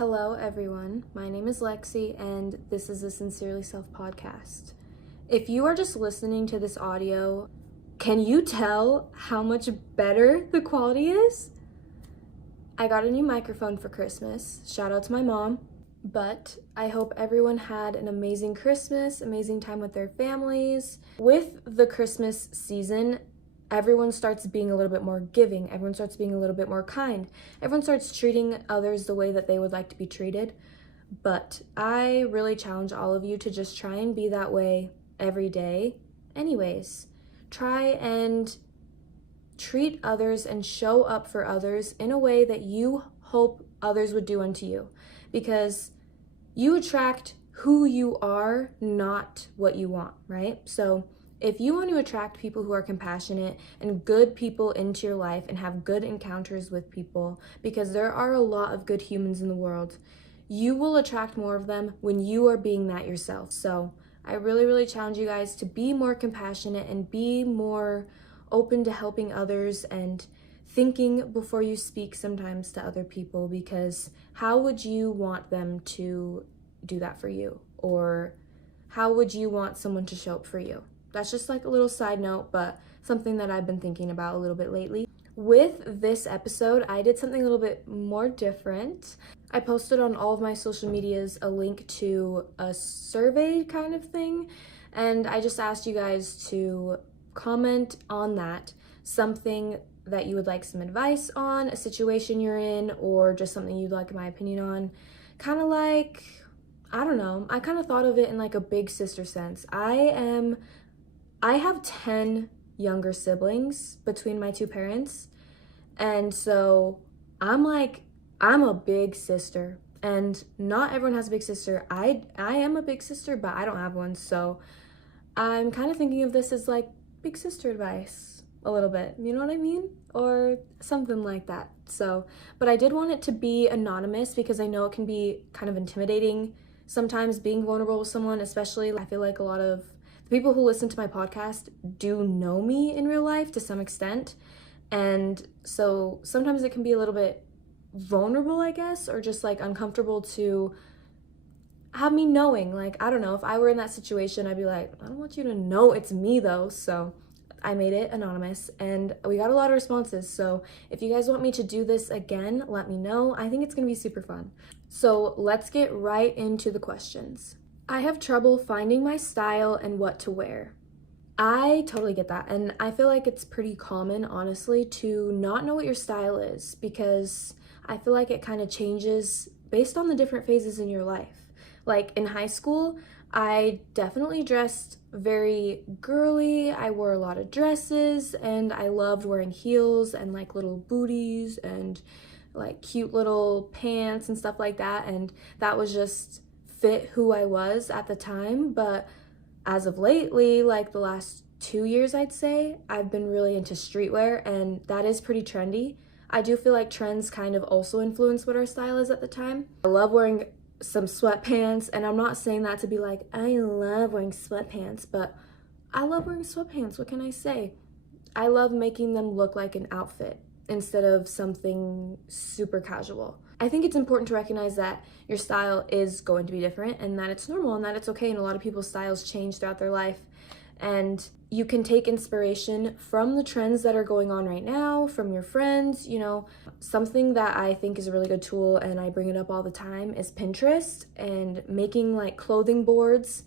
Hello, everyone. My name is Lexi, and this is the Sincerely Self podcast. If you are just listening to this audio, can you tell how much better the quality is? I got a new microphone for Christmas. Shout out to my mom. But I hope everyone had an amazing Christmas, amazing time with their families. With the Christmas season, everyone starts being a little bit more giving. Everyone starts being a little bit more kind. Everyone starts treating others the way that they would like to be treated. But I really challenge all of you to just try and be that way every day. Anyways, try and treat others and show up for others in a way that you hope others would do unto you. Because you attract who you are, not what you want, right? So if you want to attract people who are compassionate and good people into your life and have good encounters with people, because there are a lot of good humans in the world, you will attract more of them when you are being that yourself. So I really challenge you guys to be more compassionate and be more open to helping others and thinking before you speak sometimes to other people, because how would you want them to do that for you? Or how would you want someone to show up for you? That's just like a little side note, but something that I've been thinking about a little bit lately. With this episode, I did something a little bit more different. I posted on all of my social medias a link to a survey kind of thing, and I just asked you guys to comment on that, something that you would like some advice on, a situation you're in, or just something you'd like my opinion on. Kind of like, I don't know, I kind of thought of it in like a big sister sense. I have 10 younger siblings between my two parents, and so I'm a big sister, and not everyone has a big sister. I am a big sister, but I don't have one, so I'm kind of thinking of this as like big sister advice a little bit, you know what I mean? Or something like that. So, but I did want it to be anonymous because I know it can be kind of intimidating sometimes being vulnerable with someone, especially I feel like a lot of the people who listen to my podcast do know me in real life to some extent. And so sometimes it can be a little bit vulnerable, I guess, or just like uncomfortable to have me knowing. Like, I don't know, if I were in that situation, I'd be like, I don't want you to know it's me though. So I made it anonymous and we got a lot of responses. So if you guys want me to do this again, let me know. I think it's gonna be super fun. So let's get right into the questions. I have trouble finding my style and what to wear. I totally get that. And I feel like it's pretty common, honestly, to not know what your style is, because I feel like it kind of changes based on the different phases in your life. Like in high school, I definitely dressed very girly. I wore a lot of dresses and I loved wearing heels and like little booties and like cute little pants and stuff like that. And that was just fit who I was at the time. But as of lately, like the last 2 years, I'd say, I've been really into streetwear, and that is pretty trendy. I do feel like trends kind of also influence what our style is at the time. I love wearing some sweatpants, and I'm not saying that to be like, I love wearing sweatpants, but I love wearing sweatpants. What can I say? I love making them look like an outfit instead of something super casual. I think it's important to recognize that your style is going to be different and that it's normal and that it's okay, and a lot of people's styles change throughout their life. And you can take inspiration from the trends that are going on right now, from your friends, you know. Something that I think is a really good tool, and I bring it up all the time, is Pinterest and making like clothing boards,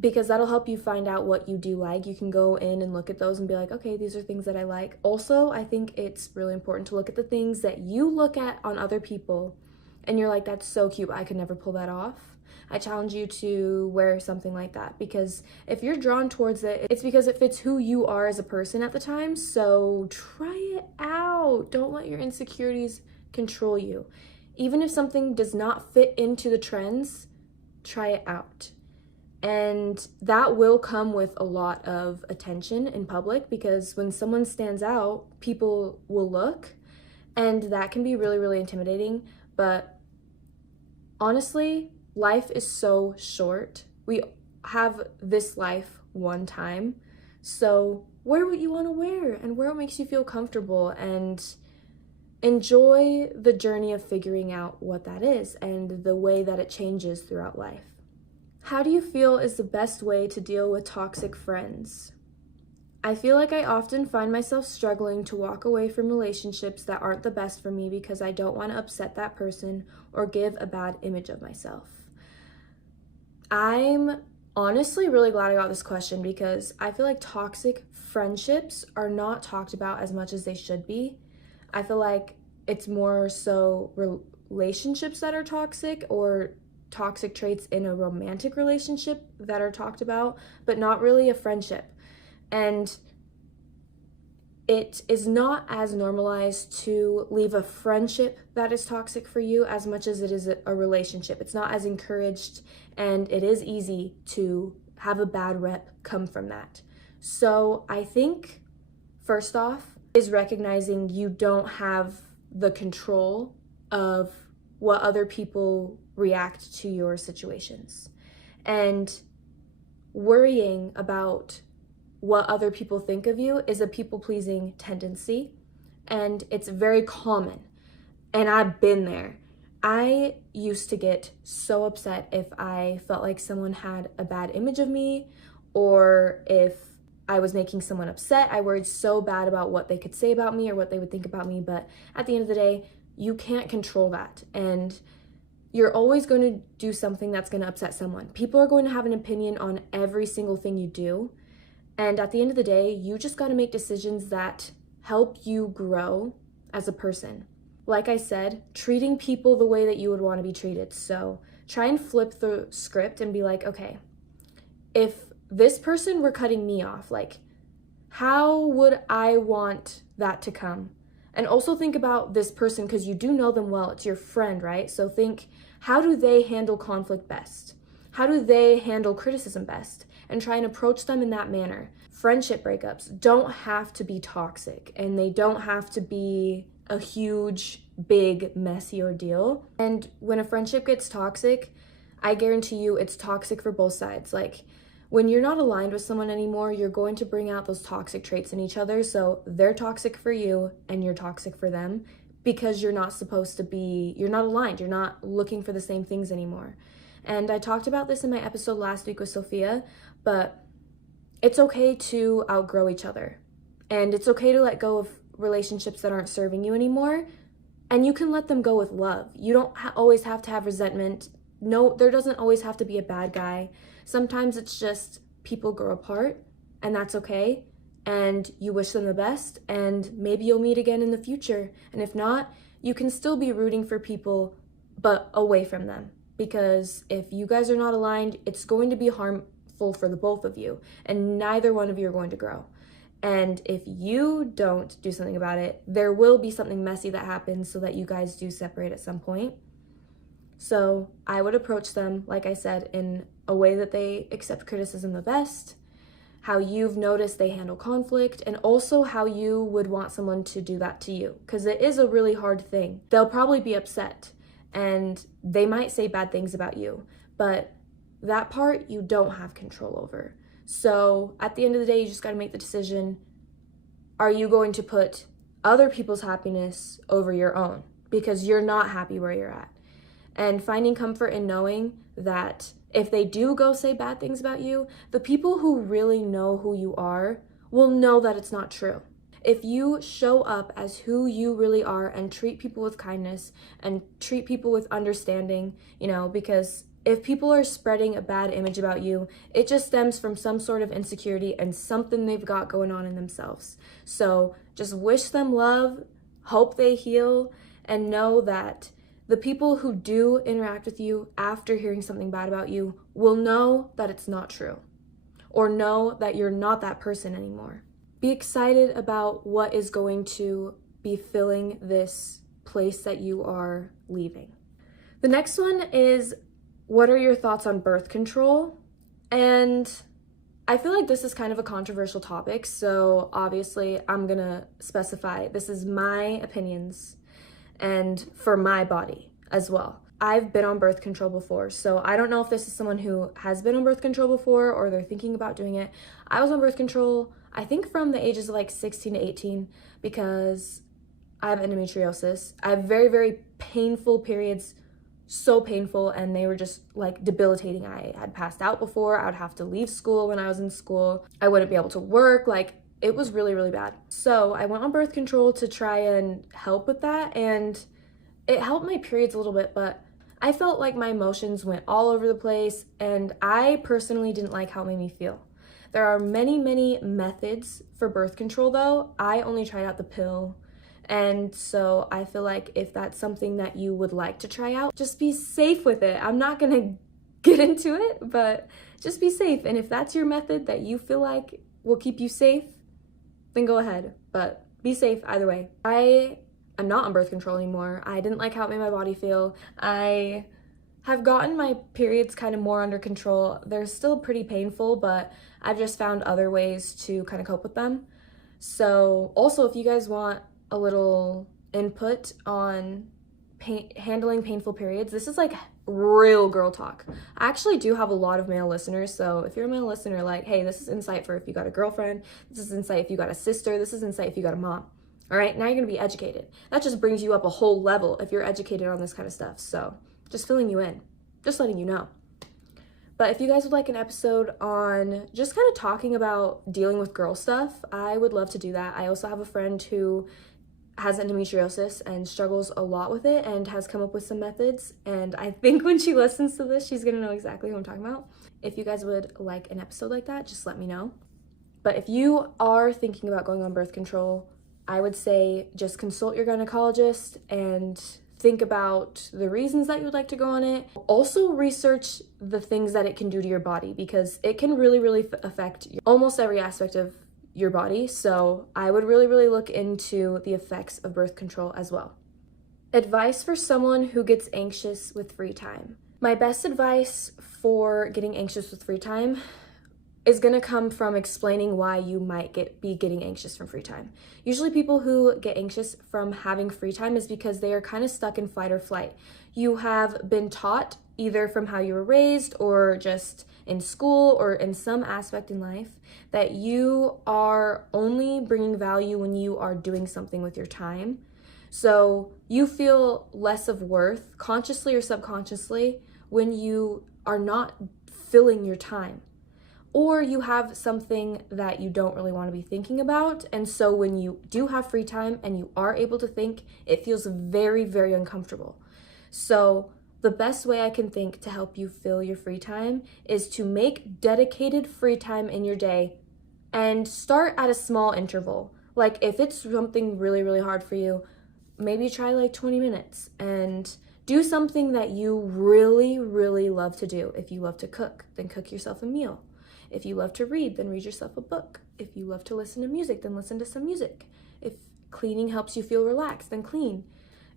because that'll help you find out what you do like. You can go in and look at those and be like, okay, these are things that I like. Also, I think it's really important to look at the things that you look at on other people and you're like, that's so cute, I could never pull that off. I challenge you to wear something like that, because if you're drawn towards it, it's because it fits who you are as a person at the time. So try it out. Don't let your insecurities control you. Even if something does not fit into the trends, try it out. And that will come with a lot of attention in public, because when someone stands out, people will look, and that can be really intimidating. But honestly, life is so short. We have this life one time. So wear what you want to wear and wear what makes you feel comfortable, and enjoy the journey of figuring out what that is and the way that it changes throughout life. How do you feel is the best way to deal with toxic friends? I feel like I often find myself struggling to walk away from relationships that aren't the best for me because I don't want to upset that person or give a bad image of myself. I'm honestly really glad I got this question because I feel like toxic friendships are not talked about as much as they should be. I feel like it's more so relationships that are toxic or toxic traits in a romantic relationship that are talked about, but not really a friendship. And it is not as normalized to leave a friendship that is toxic for you as much as it is a relationship. It's not as encouraged, and it is easy to have a bad rep come from that. So I think, first off, is recognizing you don't have the control of what other people react to your situations. And worrying about what other people think of you is a people-pleasing tendency, and it's very common. And I've been there. I used to get so upset if I felt like someone had a bad image of me, or if I was making someone upset. I worried so bad about what they could say about me or what they would think about me, but at the end of the day, you can't control that. And you're always going to do something that's going to upset someone. People are going to have an opinion on every single thing you do. And at the end of the day, you just got to make decisions that help you grow as a person. Like I said, treating people the way that you would want to be treated. So try and flip the script and be like, okay, if this person were cutting me off, like, how would I want that to come? And also think about this person because you do know them well. It's your friend, right? So think, how do they handle conflict best? How do they handle criticism best? And try and approach them in that manner. Friendship breakups don't have to be toxic, and they don't have to be a huge, big, messy ordeal. And when a friendship gets toxic, I guarantee you it's toxic for both sides. Like, when you're not aligned with someone anymore, you're going to bring out those toxic traits in each other. So they're toxic for you and you're toxic for them because you're not aligned. You're not looking for the same things anymore. And I talked about this in my episode last week with Sophia, but it's okay to outgrow each other. And it's okay to let go of relationships that aren't serving you anymore. And you can let them go with love. You don't always have to have resentment. No, there doesn't always have to be a bad guy. Sometimes it's just people grow apart, and that's okay. And you wish them the best, and maybe you'll meet again in the future. And if not, you can still be rooting for people, but away from them. Because if you guys are not aligned, it's going to be harmful for the both of you, and neither one of you are going to grow. And if you don't do something about it, there will be something messy that happens so that you guys do separate at some point. So I would approach them, like I said, in a way that they accept criticism the best, how you've noticed they handle conflict, and also how you would want someone to do that to you. Because it is a really hard thing. They'll probably be upset, and they might say bad things about you, but that part you don't have control over. So at the end of the day, you just got to make the decision, are you going to put other people's happiness over your own? Because you're not happy where you're at. And finding comfort in knowing that if they do go say bad things about you, the people who really know who you are will know that it's not true. If you show up as who you really are and treat people with kindness and treat people with understanding, because if people are spreading a bad image about you, it just stems from some sort of insecurity and something they've got going on in themselves. So just wish them love, hope they heal, and know that the people who do interact with you after hearing something bad about you will know that it's not true, or know that you're not that person anymore. Be excited about what is going to be filling this place that you are leaving. The next one is, what are your thoughts on birth control? And I feel like this is kind of a controversial topic, so obviously I'm gonna specify this is my opinions and for my body as well. I've been on birth control before, so I don't know if this is someone who has been on birth control before or they're thinking about doing it. I was on birth control, I think from the ages of like 16 to 18, because I have endometriosis. I have very, very painful periods, so painful, and they were just like debilitating. I had passed out before. I would have to leave school when I was in school. I wouldn't be able to work. Like, it was really, really bad. So I went on birth control to try and help with that, and it helped my periods a little bit, but I felt like my emotions went all over the place, and I personally didn't like how it made me feel. There are many, many methods for birth control though. I only tried out the pill. And so I feel like if that's something that you would like to try out, just be safe with it. I'm not gonna get into it, but just be safe. And if that's your method that you feel like will keep you safe, then go ahead. But be safe either way. I'm not on birth control anymore. I didn't like how it made my body feel. I have gotten my periods kind of more under control. They're still pretty painful, but I've just found other ways to kind of cope with them. So also, if you guys want a little input on handling painful periods, this is like real girl talk. I actually do have a lot of male listeners, so if you're a male listener, like, hey, this is insight for if you got a girlfriend, this is insight if you got a sister, this is insight if you got a mom. All right, now you're gonna be educated. That just brings you up a whole level if you're educated on this kind of stuff. So just filling you in, just letting you know. But if you guys would like an episode on just kind of talking about dealing with girl stuff, I would love to do that. I also have a friend who has endometriosis and struggles a lot with it and has come up with some methods. And I think when she listens to this, she's gonna know exactly who I'm talking about. If you guys would like an episode like that, just let me know. But if you are thinking about going on birth control, I would say just consult your gynecologist and think about the reasons that you would like to go on it. Also research the things that it can do to your body, because it can really, really affect almost every aspect of your body. So I would really, really look into the effects of birth control as well. Advice for someone who gets anxious with free time. My best advice for getting anxious with free time is going to come from explaining why you might be getting anxious from free time. Usually people who get anxious from having free time is because they are kind of stuck in fight or flight. You have been taught, either from how you were raised or just in school or in some aspect in life, that you are only bringing value when you are doing something with your time. So you feel less of worth, consciously or subconsciously, when you are not filling your time. Or you have something that you don't really want to be thinking about. And so when you do have free time and you are able to think, it feels very, very uncomfortable. So the best way I can think to help you fill your free time is to make dedicated free time in your day and start at a small interval. Like if it's something really, really hard for you, maybe try like 20 minutes and do something that you really, really love to do. If you love to cook, then cook yourself a meal. If you love to read, then read yourself a book. If you love to listen to music, then listen to some music. If cleaning helps you feel relaxed, then clean.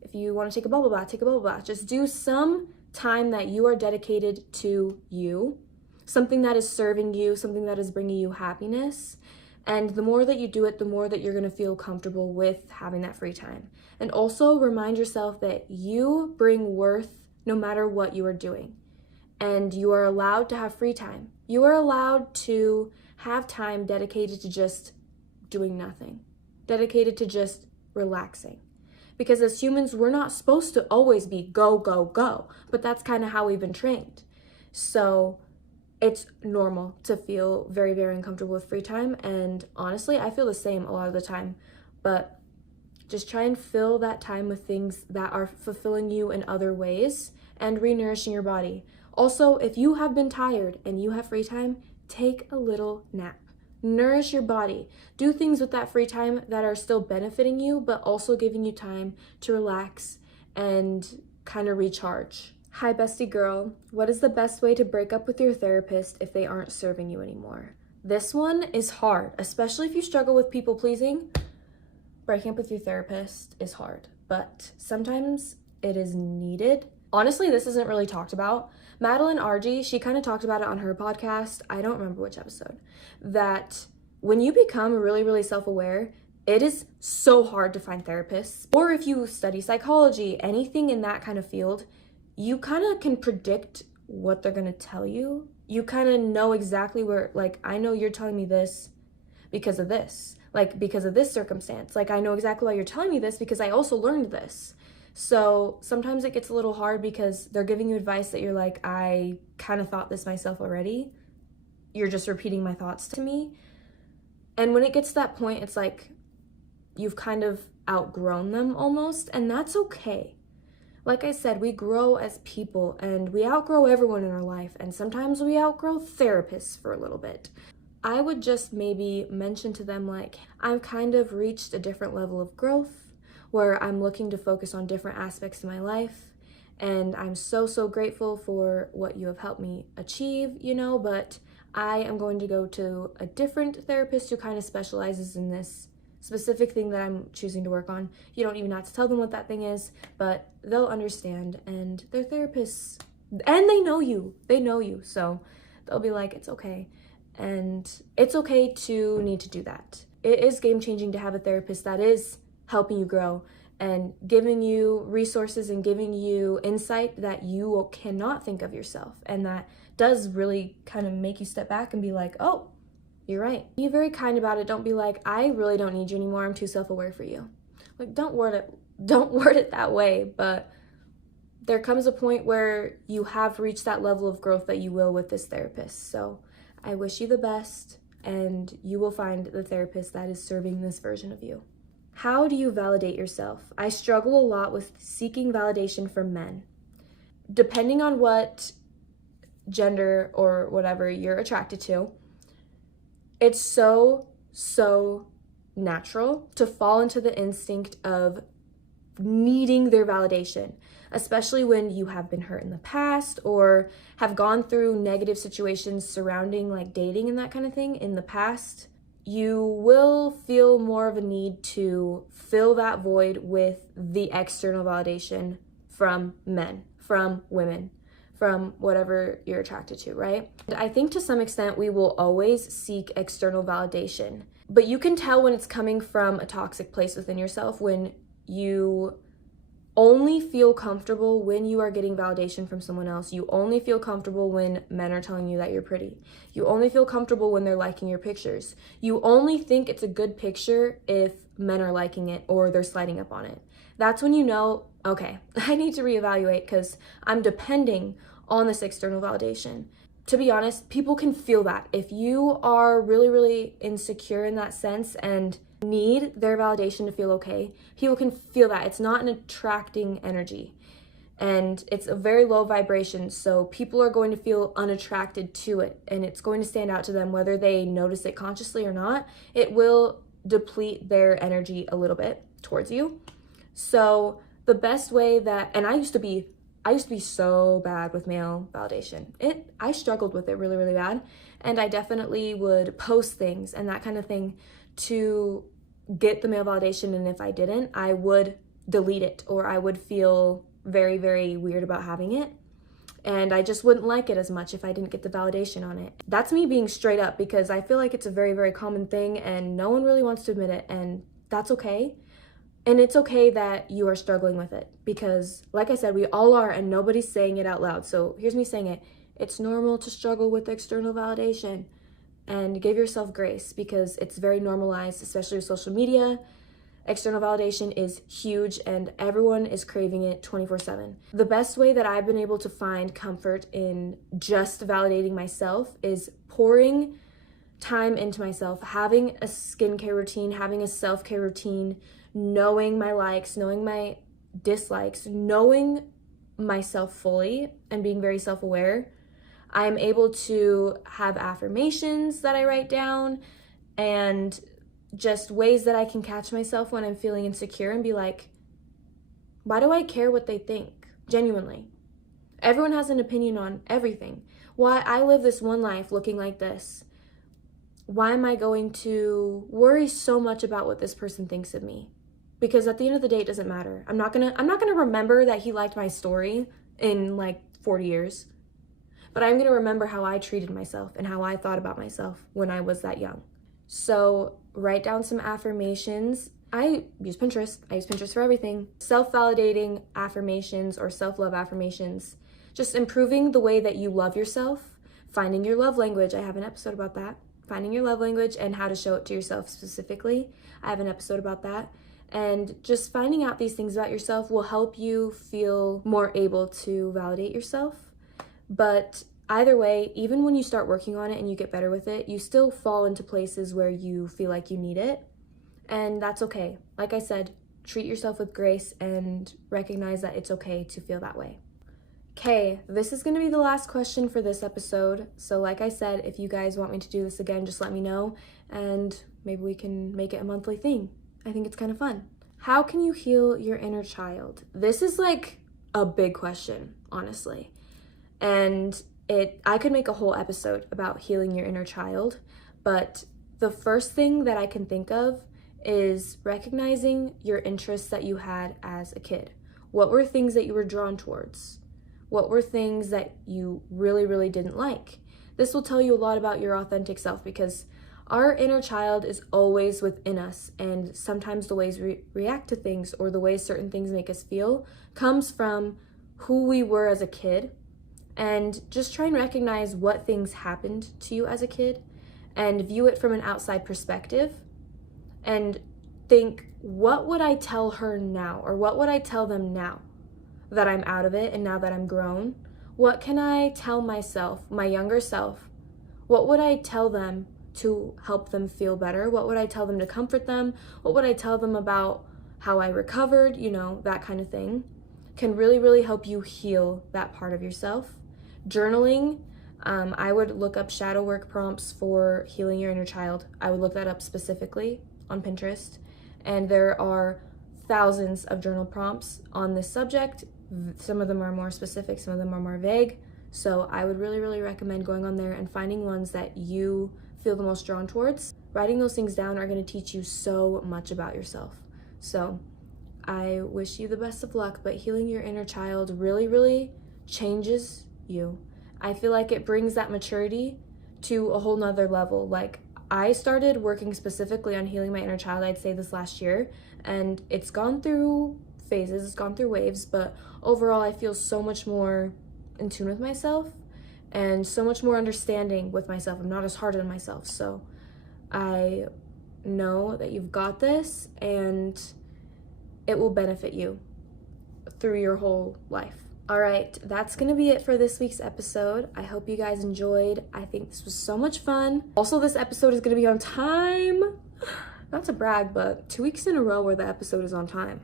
If you want to take a bubble bath, take a bubble bath. Just do some time that you are dedicated to you, something that is serving you, something that is bringing you happiness. And the more that you do it, the more that you're going to feel comfortable with having that free time. And also remind yourself that you bring worth no matter what you are doing. And you are allowed to have free time. You are allowed to have time dedicated to just doing nothing, dedicated to just relaxing. Because as humans, we're not supposed to always be go, go, go, but that's kind of how we've been trained. So it's normal to feel very, very uncomfortable with free time. And honestly, I feel the same a lot of the time, but just try and fill that time with things that are fulfilling you in other ways and re-nourishing your body. Also, if you have been tired and you have free time, take a little nap. Nourish your body. Do things with that free time that are still benefiting you, but also giving you time to relax and kind of recharge. Hi, bestie girl. What is the best way to break up with your therapist if they aren't serving you anymore? This one is hard, especially if you struggle with people pleasing. Breaking up with your therapist is hard, but sometimes it is needed. Honestly, this isn't really talked about. Madeline RG, she kind of talked about it on her podcast. I don't remember which episode. That when you become really, really self-aware, it is so hard to find therapists. Or if you study psychology, anything in that kind of field, you kind of can predict what they're going to tell you. You kind of know exactly where, like, I know you're telling me this because of this. like because of this circumstance. Like, I know exactly why you're telling me this because I also learned this. So sometimes it gets a little hard because they're giving you advice that you're like, I kind of thought this myself already. You're just repeating my thoughts to me. And when it gets to that point, it's like you've kind of outgrown them almost, and that's okay. Like I said, we grow as people and we outgrow everyone in our life, and sometimes we outgrow therapists for a little bit. I would just maybe mention to them, like, I've kind of reached a different level of growth where I'm looking to focus on different aspects of my life, and I'm so grateful for what you have helped me achieve, but I am going to go to a different therapist who kind of specializes in this specific thing that I'm choosing to work on. You don't even have to tell them what that thing is, but they'll understand, and they're therapists, and they know you, so they'll be like, it's okay. And it's okay to need to do that. It is game-changing to have a therapist that is helping you grow and giving you resources and giving you insight that you cannot think of yourself, and that does really kind of make you step back and be like, oh, you're right. Be very kind about it. Don't be like, I really don't need you anymore, I'm too self-aware for you. Like, don't word it that way, but there comes a point where you have reached that level of growth that you will with this therapist. So I wish you the best, and you will find the therapist that is serving this version of you. How do you validate yourself? I struggle a lot with seeking validation from men. Depending on what gender or whatever you're attracted to, it's so natural to fall into the instinct of needing their validation, especially when you have been hurt in the past or have gone through negative situations surrounding like dating and that kind of thing in the past. You will feel more of a need to fill that void with the external validation from men, from women, from whatever you're attracted to, right? And I think to some extent we will always seek external validation, but you can tell when it's coming from a toxic place within yourself, when you only feel comfortable when you are getting validation from someone else. You only feel comfortable when men are telling you that you're pretty. You only feel comfortable when they're liking your pictures. You only think it's a good picture if men are liking it or they're sliding up on it. That's when you know, okay, I need to reevaluate because I'm depending on this external validation. To be honest, people can feel that. If you are really insecure in that sense and need their validation to feel okay, people can feel that. It's not an attracting energy, and it's a very low vibration, so people are going to feel unattracted to it, and it's going to stand out to them whether they notice it consciously or not. It will deplete their energy a little bit towards you. So the best way that, and I used to be so bad with male validation. I struggled with it really bad, and I definitely would post things and that kind of thing to get the male validation, and if I didn't, I would delete it, or I would feel very weird about having it, and I just wouldn't like it as much if I didn't get the validation on it. That's me being straight up, because I feel like it's a very common thing and no one really wants to admit it, and that's okay. And it's okay that you are struggling with it, because like I said, we all are, and nobody's saying it out loud. So here's me saying it. It's normal to struggle with external validation, and give yourself grace, because it's very normalized, especially with social media. External validation is huge and everyone is craving it 24/7. The best way that I've been able to find comfort in just validating myself is pouring time into myself, having a skincare routine, having a self-care routine, knowing my likes, knowing my dislikes, knowing myself fully, and being very self-aware. I'm able to have affirmations that I write down, and just ways that I can catch myself when I'm feeling insecure and be like, why do I care what they think? Genuinely. Everyone has an opinion on everything. Why I live this one life looking like this? Why am I going to worry so much about what this person thinks of me? Because at the end of the day, it doesn't matter. I'm not gonna remember that he liked my story in like 40 years. But I'm gonna remember how I treated myself and how I thought about myself when I was that young. So write down some affirmations. I use Pinterest. I use Pinterest for everything. Self-validating affirmations or self-love affirmations. Just improving the way that you love yourself. Finding your love language. I have an episode about that. finding your love language and how to show it to yourself specifically. I have an episode about that. And just finding out these things about yourself will help you feel more able to validate yourself. But either way, even when you start working on it and you get better with it, you still fall into places where you feel like you need it. And that's okay. Like I said, treat yourself with grace and recognize that it's okay to feel that way. Okay, this is going to be the last question for this episode. So like I said, if you guys want me to do this again, just let me know and maybe we can make it a monthly thing. I think it's kind of fun. How can you heal your inner child? This is like a big question, honestly. And I could make a whole episode about healing your inner child, but the first thing that I can think of is recognizing your interests that you had as a kid. What were things that you were drawn towards? What were things that you really, really didn't like? This will tell you a lot about your authentic self because our inner child is always within us, and sometimes the ways we react to things or the ways certain things make us feel comes from who we were as a kid. And just try and recognize what things happened to you as a kid and view it from an outside perspective and think, what would I tell her now? Or what would I tell them now that I'm out of it and now that I'm grown? What can I tell myself, my younger self? What would I tell them to help them feel better? What would I tell them to comfort them? What would I tell them about how I recovered? That kind of thing can really, really help you heal that part of yourself. Journaling, I would look up shadow work prompts for healing your inner child. I would look that up specifically on Pinterest. And there are thousands of journal prompts on this subject. Some of them are more specific, some of them are more vague. So I would really, really recommend going on there and finding ones that you feel the most drawn towards. Writing those things down are going to teach you so much about yourself. So I wish you the best of luck, but healing your inner child really, really changes you. I feel like it brings that maturity to a whole nother level. Like, I started working specifically on healing my inner child, I'd say this last year, and it's gone through phases, it's gone through waves, but overall I feel so much more in tune with myself and so much more understanding with myself. I'm not as hard on myself. So I know that you've got this and it will benefit you through your whole life. All right, that's gonna be it for this week's episode. I hope you guys enjoyed. I think this was so much fun. Also, this episode is gonna be on time. Not to brag, but 2 weeks in a row where the episode is on time.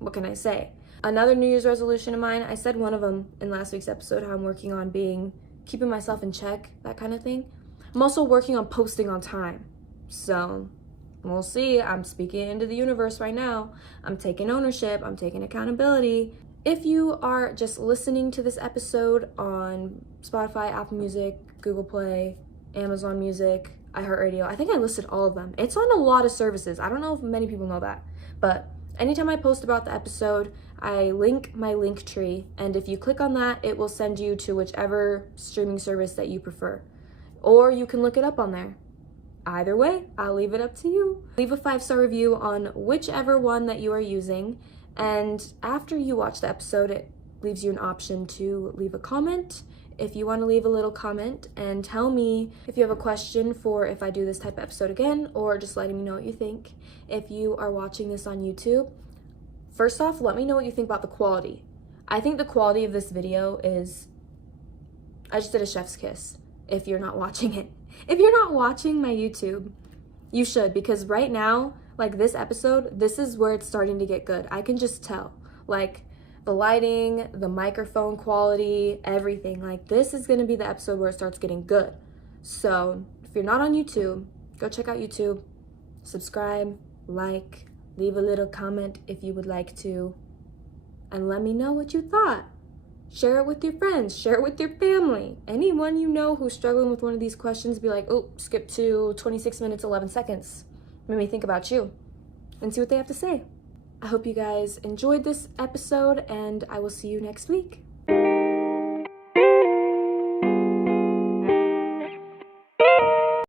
What can I say? Another New Year's resolution of mine, I said one of them in last week's episode, how I'm working on keeping myself in check, that kind of thing. I'm also working on posting on time. So we'll see. I'm speaking into the universe right now. I'm taking ownership. I'm taking accountability. If you are just listening to this episode on Spotify, Apple Music, Google Play, Amazon Music, iHeartRadio, I think I listed all of them. It's on a lot of services. I don't know if many people know that, but anytime I post about the episode, I link my link tree, and if you click on that, it will send you to whichever streaming service that you prefer. Or you can look it up on there. Either way, I'll leave it up to you. Leave a 5-star review on whichever one that you are using, and after you watch the episode, it leaves you an option to leave a comment. If you want to leave a little comment and tell me if you have a question for if I do this type of episode again, or just letting me know what you think. If you are watching this on YouTube, first off, let me know what you think about the quality. I think the quality of this video is, I just did a chef's kiss if you're not watching it. If you're not watching my YouTube, you should, because right now, like this episode, this is where it's starting to get good. I can just tell, like the lighting, the microphone quality, everything. Like this is gonna be the episode where it starts getting good. So if you're not on YouTube, go check out YouTube, subscribe, like, leave a little comment if you would like to, and let me know what you thought. Share it with your friends, share it with your family. Anyone you know who's struggling with one of these questions, be like, oh, skip to 26 minutes, 11 seconds. Made me think about you and see what they have to say. I hope you guys enjoyed this episode, and I will see you next week.